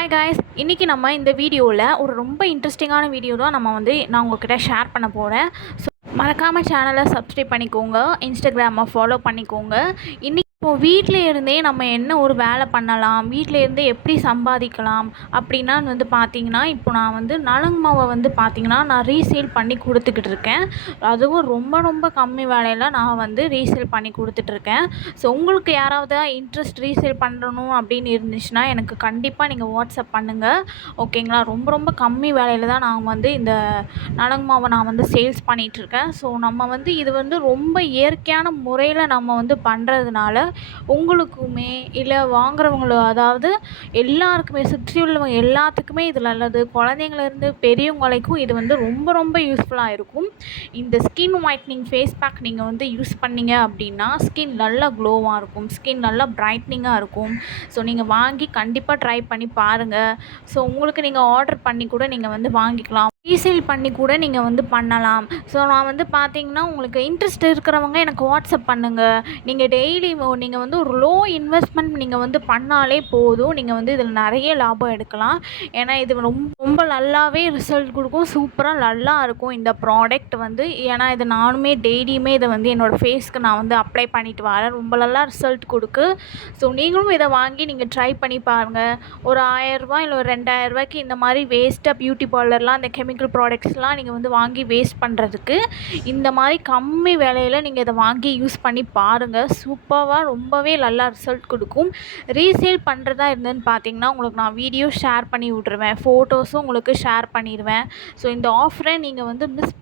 Hi guys, இன்றைக்கி நம்ம இந்த வீடியோவில் ஒரு ரொம்ப இன்ட்ரெஸ்டிங்கான வீடியோ தான் நான் உங்கள்கிட்ட ஷேர் பண்ண போகிறேன். ஸோ மறக்காமல் சேனலை சப்ஸ்கிரைப் பண்ணிக்கோங்க, இன்ஸ்டாகிராமை ஃபாலோ பண்ணிக்கோங்க. இப்போது வீட்டில் இருந்தே நம்ம என்ன ஒரு வேலை பண்ணலாம், வீட்டில் இருந்தே எப்படி சம்பாதிக்கலாம் அப்படின்னா பார்த்தீங்கன்னா, இப்போ நான் நலங்கு மாவை பார்த்தீங்கன்னா நான் ரீசேல் பண்ணி கொடுத்துக்கிட்டு இருக்கேன். அதுவும் ரொம்ப ரொம்ப கம்மி வேலையில் நான் ரீசேல் பண்ணி கொடுத்துட்ருக்கேன். ஸோ உங்களுக்கு யாராவது இன்ட்ரெஸ்ட் ரீசேல் பண்ணணும் அப்படின்னு இருந்துச்சுன்னா எனக்கு கண்டிப்பாக நீங்கள் வாட்ஸ்அப் பண்ணுங்கள், ஓகேங்களா? ரொம்ப ரொம்ப கம்மி வேலையில் தான் நான் இந்த நலங்கு மாவை நான் சேல்ஸ் பண்ணிகிட்ருக்கேன். ஸோ நம்ம இது ரொம்ப இயற்கையான முறையில் நம்ம பண்ணுறதுனால உங்களுக்குமே இல்லை வாங்குறவங்களோ, அதாவது எல்லாருக்குமே, சுற்றி உள்ளவங்க எல்லாத்துக்குமே இது நல்லது. குழந்தைங்கள்லேருந்து பெரியவங்க வரைக்கும் இது ரொம்ப ரொம்ப யூஸ்ஃபுல்லாக இருக்கும். இந்த ஸ்கின் ஒயிட்னிங் ஃபேஸ் பேக் நீங்கள் யூஸ் பண்ணீங்க அப்படின்னா ஸ்கின் நல்லா க்ளோவாக இருக்கும், ஸ்கின் நல்லா பிரைட்னிங்காக இருக்கும். ஸோ நீங்கள் வாங்கி கண்டிப்பாக ட்ரை பண்ணி பாருங்கள். ஸோ உங்களுக்கு நீங்கள் ஆர்டர் பண்ணி கூட நீங்கள் வாங்கிக்கலாம், ரீசேல் பண்ணி கூட நீங்கள் பண்ணலாம். ஸோ நான் பார்த்தீங்கன்னா உங்களுக்கு இன்ட்ரெஸ்ட் இருக்கிறவங்க எனக்கு வாட்ஸ்அப் பண்ணுங்கள். நீங்கள் டெய்லி நீங்கள் ஒரு லோ இன்வெஸ்ட்மெண்ட் நீங்கள் பண்ணாலே போதும். நீங்கள் இதில் நிறைய லாபம் எடுக்கலாம். ஏன்னா இது ரொம்ப ரொம்ப நல்லாவே ரிசல்ட் கொடுக்கும், சூப்பராக நல்லா இருக்கும் இந்த ப்ராடக்ட் ஏன்னா இது நானுமே டெய்லியுமே இதை என்னோடய ஃபேஸ்க்கு நான் அப்ளை பண்ணிட்டு வரேன். ரொம்ப நல்லா ரிசல்ட் கொடுக்கு. ஸோ நீங்களும் இதை வாங்கி நீங்கள் ட்ரை பண்ணி பாருங்கள். ஒரு 1000 ரூபா இல்லை ஒரு 2000 ரூபாய்க்கு இந்த மாதிரி வேஸ்ட்டாக பியூட்டி பார்லர்லாம் அந்த கெமிக்கல் ப்ராடக்ட்ஸ்லாம் நீங்கள் வாங்கி வேஸ்ட் பண்ணுறதுக்கு இந்த மாதிரி கம்மி விலையில் நீங்கள் இதை வாங்கி யூஸ் பண்ணி பாருங்கள். சூப்பராக ரொம்பவே நல்லா ரிசல்ட் கொடுக்கும். ரீசேல் பண்ணுறதா இருந்ததுன்னு பார்த்தீங்கன்னா உங்களுக்கு நான் வீடியோ ஷேர் பண்ணி விட்ருவேன், ஃபோட்டோஸும் உங்களுக்கு ஷேர் பண்ணிடுவேன். ஸோ இந்த ஆஃபரை நீங்கள் மிஸ்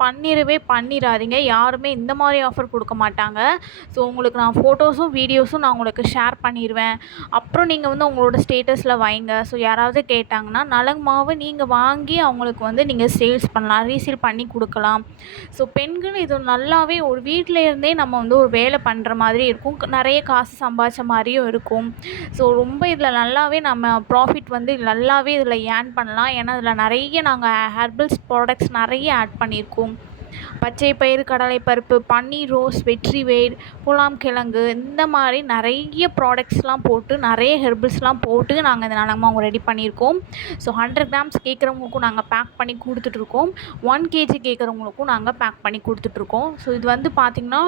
பண்ணிடாதீங்க. யாருமே இந்த மாதிரி ஆஃபர் கொடுக்க மாட்டாங்க. ஸோ உங்களுக்கு நான் ஃபோட்டோஸும் வீடியோஸும் நான் உங்களுக்கு ஷேர் பண்ணிடுவேன். அப்புறம் நீங்கள் உங்களோட ஸ்டேட்டஸில் வைங்க. ஸோ யாராவது கேட்டாங்கன்னா நலங்கு மாவு நீங்கள் வாங்கி அவங்களுக்கு நீங்கள் சேல்ஸ் பண்ணலாம், ரீசேல் பண்ணி கொடுக்கலாம். ஸோ பெண்கள் இது நல்லாவே ஒரு வீட்டில் இருந்தே நம்ம ஒரு வேலை பண்ணுற மாதிரி இருக்கும், நிறைய காசு சம்பாதிச்ச மாதிரியும் இருக்கும். ஸோ ரொம்ப இதில் நல்லாவே நம்ம ப்ராஃபிட் நல்லாவே இதில் ஏர்ன் பண்ணலாம். ஏன்னா இதில் நிறைய நாங்கள் ஹெர்பல்ஸ் ப்ராடக்ட்ஸ் நிறைய ஆட் பண்ணியிருக்கோம். பச்சை பயிறு, கடலைப்பருப்பு, பன்னீர் ரோஸ், வெற்றி வேர், புலாம் கிழங்கு, இந்த மாதிரி நிறைய ப்ராடக்ட்ஸ்லாம் போட்டு நிறைய ஹெர்பல்ஸ்லாம் போட்டு நாங்கள் இந்த நலங்கு மாவு ரெடி பண்ணியிருக்கோம். ஸோ 100 கிராம்ஸ் கேட்குறவங்களுக்கும் நாங்கள் பேக் பண்ணி கொடுத்துட்ருக்கோம், 1 கேஜி கேட்குறவங்களுக்கும் நாங்கள் பேக் பண்ணி கொடுத்துட்ருக்கோம். ஸோ இது பார்த்திங்கன்னா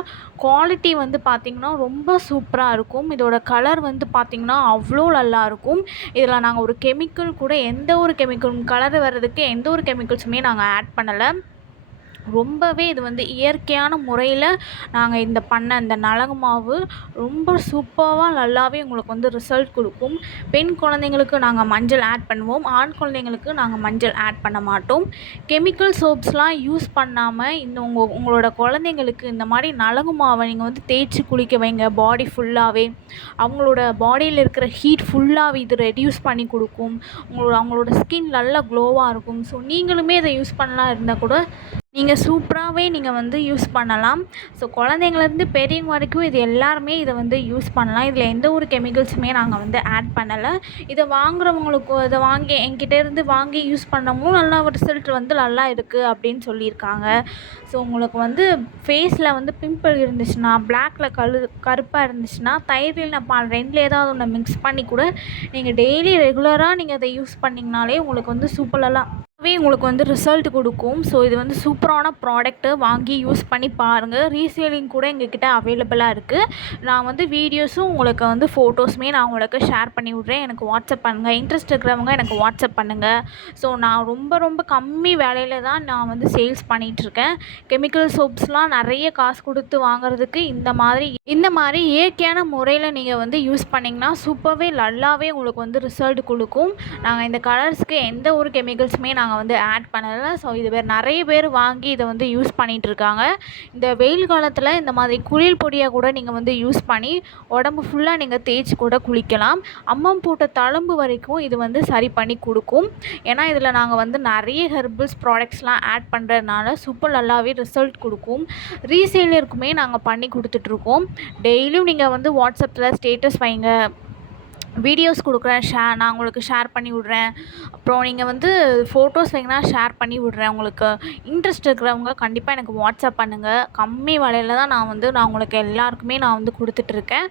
குவாலிட்டி பார்த்திங்கன்னா ரொம்ப சூப்பராக இருக்கும். இதோட கலர் பார்த்திங்கன்னா அவ்வளோ நல்லாயிருக்கும். இதில் நாங்கள் ஒரு கெமிக்கல் கூட எந்த ஒரு கெமிக்கலும் கலர் வர்றதுக்கு எந்த ஒரு கெமிக்கல்ஸுமே நாங்கள் ஆட் பண்ணலை. ரொம்பவே இது இயற்கையான முறையில் நாங்கள் இந்த நலங்கு மாவு ரொம்ப சூப்பராக நல்லாவே உங்களுக்கு ரிசல்ட் கொடுக்கும். பெண் குழந்தைங்களுக்கு நாங்கள் மஞ்சள் ஆட் பண்ணுவோம், ஆண் குழந்தைங்களுக்கு நாங்கள் மஞ்சள் ஆட் பண்ண மாட்டோம். கெமிக்கல் சோப்ஸ்லாம் யூஸ் பண்ணாமல் உங்களோட குழந்தைங்களுக்கு இந்த மாதிரி நலங்கு மாவை நீங்கள் தேய்ச்சி குளிக்க வைங்க. பாடி ஃபுல்லாகவே அவங்களோட பாடியில் இருக்கிற ஹீட் ஃபுல்லாகவே இது ரெடியூஸ் பண்ணி கொடுக்கும். அவங்களோட ஸ்கின் நல்லா க்ளோவாக இருக்கும். ஸோ நீங்களுமே இதை யூஸ் பண்ணலாம் இருந்தால் கூட நீங்கள் சூப்பராகவே நீங்கள் யூஸ் பண்ணலாம். ஸோ குழந்தைங்கள்லேருந்து பெரியவங்க வரைக்கும் இது எல்லாருமே இதை யூஸ் பண்ணலாம். இதில் எந்த ஒரு கெமிக்கல்ஸுமே நாங்கள் ஆட் பண்ணலை. இதை வாங்குறவங்களுக்கும் இதை வாங்கி என்கிட்டேருந்து வாங்கி யூஸ் பண்ணவங்களும் நல்லா ரிசல்ட் நல்லா இருக்குது அப்படின்னு சொல்லியிருக்காங்க. ஸோ உங்களுக்கு ஃபேஸில் பிம்பிள் இருந்துச்சுன்னா, பிளாக்கில் கருப்பாக இருந்துச்சுன்னா, தயிரில் பால் ரெண்டில் ஏதாவது ஒன்று மிக்ஸ் பண்ணி கூட நீங்கள் டெய்லி ரெகுலராக நீங்கள் அதை யூஸ் பண்ணிங்கனாலே உங்களுக்கு சூப்பராக உங்களுக்கு ரிசல்ட் கொடுக்கும். ஸோ இது சூப்பரான ப்ராடக்ட்டு, வாங்கி யூஸ் பண்ணி பாருங்கள். ரீசேலிங் கூட எங்ககிட்ட அவைலபிளாக இருக்குது. நான் வீடியோஸும் உங்களுக்கு ஃபோட்டோஸுமே நான் உங்களுக்கு ஷேர் பண்ணி விட்றேன். எனக்கு வாட்ஸ்அப் பண்ணுங்கள், இன்ட்ரெஸ்ட் இருக்கிறவங்க எனக்கு வாட்ஸ்அப் பண்ணுங்கள். ஸோ நான் ரொம்ப ரொம்ப கம்மி வேலையில் தான் நான் சேல்ஸ் பண்ணிகிட்ருக்கேன். கெமிக்கல் சோப்ஸ்லாம் நிறைய காசு கொடுத்து வாங்குறதுக்கு இந்த மாதிரி இயற்கையான முறையில் நீங்கள் யூஸ் பண்ணிங்கன்னா சூப்பராகவே நல்லாவே உங்களுக்கு ரிசல்ட் கொடுக்கும். நாங்கள் இந்த கலர்ஸ்க்கு எந்த ஒரு கெமிக்கல்ஸுமே நாங்கள் ஆட் பண்ணலை. ஸோ இது நிறைய பேர் வாங்கி இதை யூஸ் பண்ணிகிட்ருக்காங்க. இந்த வெயில் காலத்தில் இந்த மாதிரி குளியல் பொடியாக கூட நீங்கள் யூஸ் பண்ணி உடம்பு ஃபுல்லாக நீங்கள் தேய்ச்சி கூட குளிக்கலாம். அம்மம் போட்ட தழும்பு வரைக்கும் இது சரி பண்ணி கொடுக்கும். ஏன்னா இதில் நாங்கள் நிறைய ஹெர்பல்ஸ் ப்ராடக்ட்ஸ்லாம் ஆட் பண்ணுறதுனால சூப்பர் நல்லாவே ரிசல்ட் கொடுக்கும். ரீசேலருக்குமே நாங்கள் பண்ணி கொடுத்துட்ருக்கோம். டெய்லியும் நீங்கள் வாட்ஸ்அப்பில் ஸ்டேட்டஸ் வைங்க, வீடியோஸ் கொடுக்குறேன், நான் உங்களுக்கு ஷேர் பண்ணி விட்றேன். அப்புறம் நீங்கள் வந்து ஃபோட்டோஸ் வேணுனா ஷேர் பண்ணி விட்றேன். உங்களுக்கு இன்ட்ரெஸ்ட் இருக்கிறவங்க கண்டிப்பாக எனக்கு வாட்ஸ்அப் பண்ணுங்கள். கம்மி விலையில தான் நான் உங்களுக்கு எல்லாருக்குமே நான் வந்து கொடுத்துட்ருக்கேன்.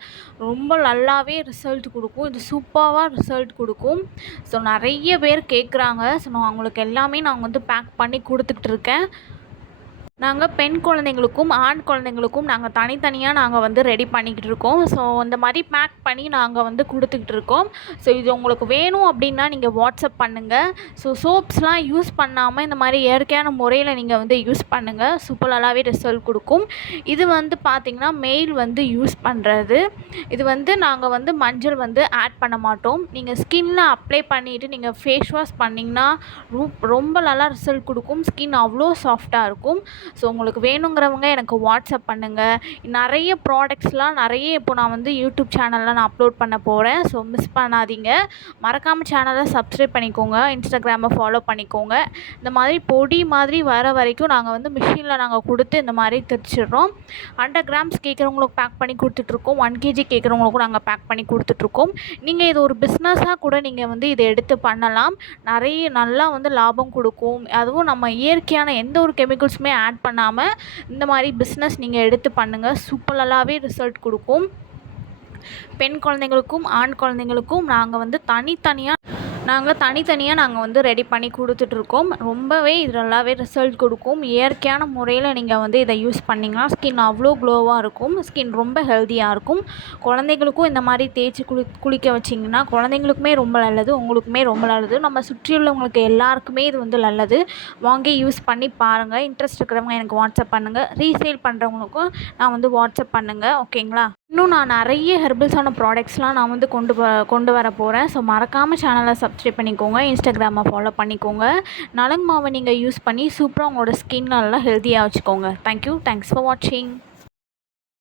ரொம்ப நல்லாவே ரிசல்ட் கொடுக்கும். இது சூப்பராக ரிசல்ட் கொடுக்கும். ஸோ நிறைய பேர் கேட்குறாங்க. ஸோ நான் அவங்களுக்கு எல்லாமே நான் வந்து பேக் பண்ணி கொடுத்துக்கிட்டு இருக்கேன். நாங்கள் பெண் குழந்தைங்களுக்கும் ஆண் குழந்தைங்களுக்கும் நாங்கள் தனித்தனியாக நாங்கள் வந்து ரெடி பண்ணிக்கிட்டு இருக்கோம். ஸோ இந்த மாதிரி பேக் பண்ணி நாங்கள் வந்து கொடுத்துக்கிட்டு இருக்கோம். ஸோ இது உங்களுக்கு வேணும் அப்படின்னா நீங்கள் வாட்ஸ்அப் பண்ணுங்கள். ஸோ சோப்ஸ்லாம் யூஸ் பண்ணாமல் இந்த மாதிரி இயற்கையான முறையில் நீங்கள் வந்து யூஸ் பண்ணுங்கள். சூப்பர் நல்லாவே ரிசல்ட் கொடுக்கும். இது வந்து பார்த்திங்கன்னா மெயில் வந்து யூஸ் பண்ணுறது. இது வந்து நாங்கள் வந்து மஞ்சள் வந்து ஆட் பண்ண மாட்டோம். நீங்கள் ஸ்கின்னில் அப்ளை பண்ணிவிட்டு நீங்கள் ஃபேஸ் வாஷ் பண்ணிங்கன்னா ரொம்ப நல்லா ரிசல்ட் கொடுக்கும். ஸ்கின் அவ்வளோ சாஃப்டாக இருக்கும். ஸோ உங்களுக்கு வேணுங்கிறவங்க எனக்கு வாட்ஸ்அப் பண்ணுங்கள். நிறைய ப்ராடக்ட்ஸ்லாம் இப்போ நான் வந்து யூடியூப் சேனலில் நான் அப்லோட் பண்ண போகிறேன். ஸோ மிஸ் பண்ணாதீங்க. மறக்காமல் சேனலை சப்ஸ்கிரைப் பண்ணிக்கோங்க. இன்ஸ்டாகிராமை ஃபாலோ பண்ணிக்கோங்க. இந்த மாதிரி பொடி மாதிரி வர வரைக்கும் நாங்கள் வந்து மிஷினில் நாங்கள் கொடுத்து இந்த மாதிரி தைச்சிடுறோம். 100 கிராம்ஸ் கேட்குறவங்களுக்கு பேக் பண்ணி கொடுத்துட்ருக்கோம். 1 kg கேட்குறவங்களுக்கும் நாங்கள் பேக் பண்ணி கொடுத்துட்ருக்கோம். நீங்கள் இது ஒரு பிஸ்னஸாக கூட நீங்கள் வந்து இதை எடுத்து பண்ணலாம். நல்லா வந்து லாபம் கொடுக்கும். அதுவும் நம்ம இயற்கையான எந்த ஒரு கெமிக்கல்ஸுமே ஆட் பண்ணாமல் இந்த மாதிரி பிஸ்னஸ் நீங்கள் எடுத்து பண்ணுங்கள். சூப்பர் நல்லாவே ரிசல்ட் கொடுக்கும். பெண் குழந்தைங்களுக்கும் ஆண் குழந்தைங்களுக்கும் நாங்கள் வந்து தனித்தனியாக நாங்கள் வந்து ரெடி பண்ணி கொடுத்துட்ருக்கோம். ரொம்பவே இது நல்லாவே ரிசல்ட் கொடுக்கும். இயற்கையான முறையில் நீங்கள் வந்து இதை யூஸ் பண்ணிங்கன்னா ஸ்கின் அவ்வளோ க்ளோவாக இருக்கும். ஸ்கின் ரொம்ப ஹெல்த்தியாக இருக்கும். குழந்தைங்களுக்கும் இந்த மாதிரி தேய்ச்சி குளிக்க வச்சிங்கன்னா குழந்தைங்களுக்குமே ரொம்ப நல்லது, உங்களுக்குமே ரொம்ப நல்லது. நம்ம சுற்றியுள்ளவங்களுக்கு எல்லாருக்குமே இது வந்து நல்லது. வாங்கி யூஸ் பண்ணி பாருங்கள். இன்ட்ரெஸ்ட் இருக்கிறவங்க எனக்கு வாட்ஸ்அப் பண்ணுங்கள். ரீசேல் பண்ணுறவங்களுக்கும் நான் வந்து வாட்ஸ்அப் பண்ணுங்கள். ஓகேங்களா? இன்னும் நான் நிறைய ஹெர்பல்ஸான ப்ராடக்ட்ஸ்லாம் நான் வந்து கொண்டு வர போகிறேன். ஸோ மறக்காமல் சேனலை சப்ஸ்கிரைப் பண்ணிக்கோங்க. இன்ஸ்டாகிராமை ஃபாலோ பண்ணிக்கோங்க. நலங்கு மாவை நீங்கள் யூஸ் பண்ணி சூப்பராக உங்களோட ஸ்கின் நல்லா ஹெல்த்தியாக வச்சுக்கோங்க. தேங்க்யூ. தேங்க்ஸ் ஃபார் வாட்சிங்.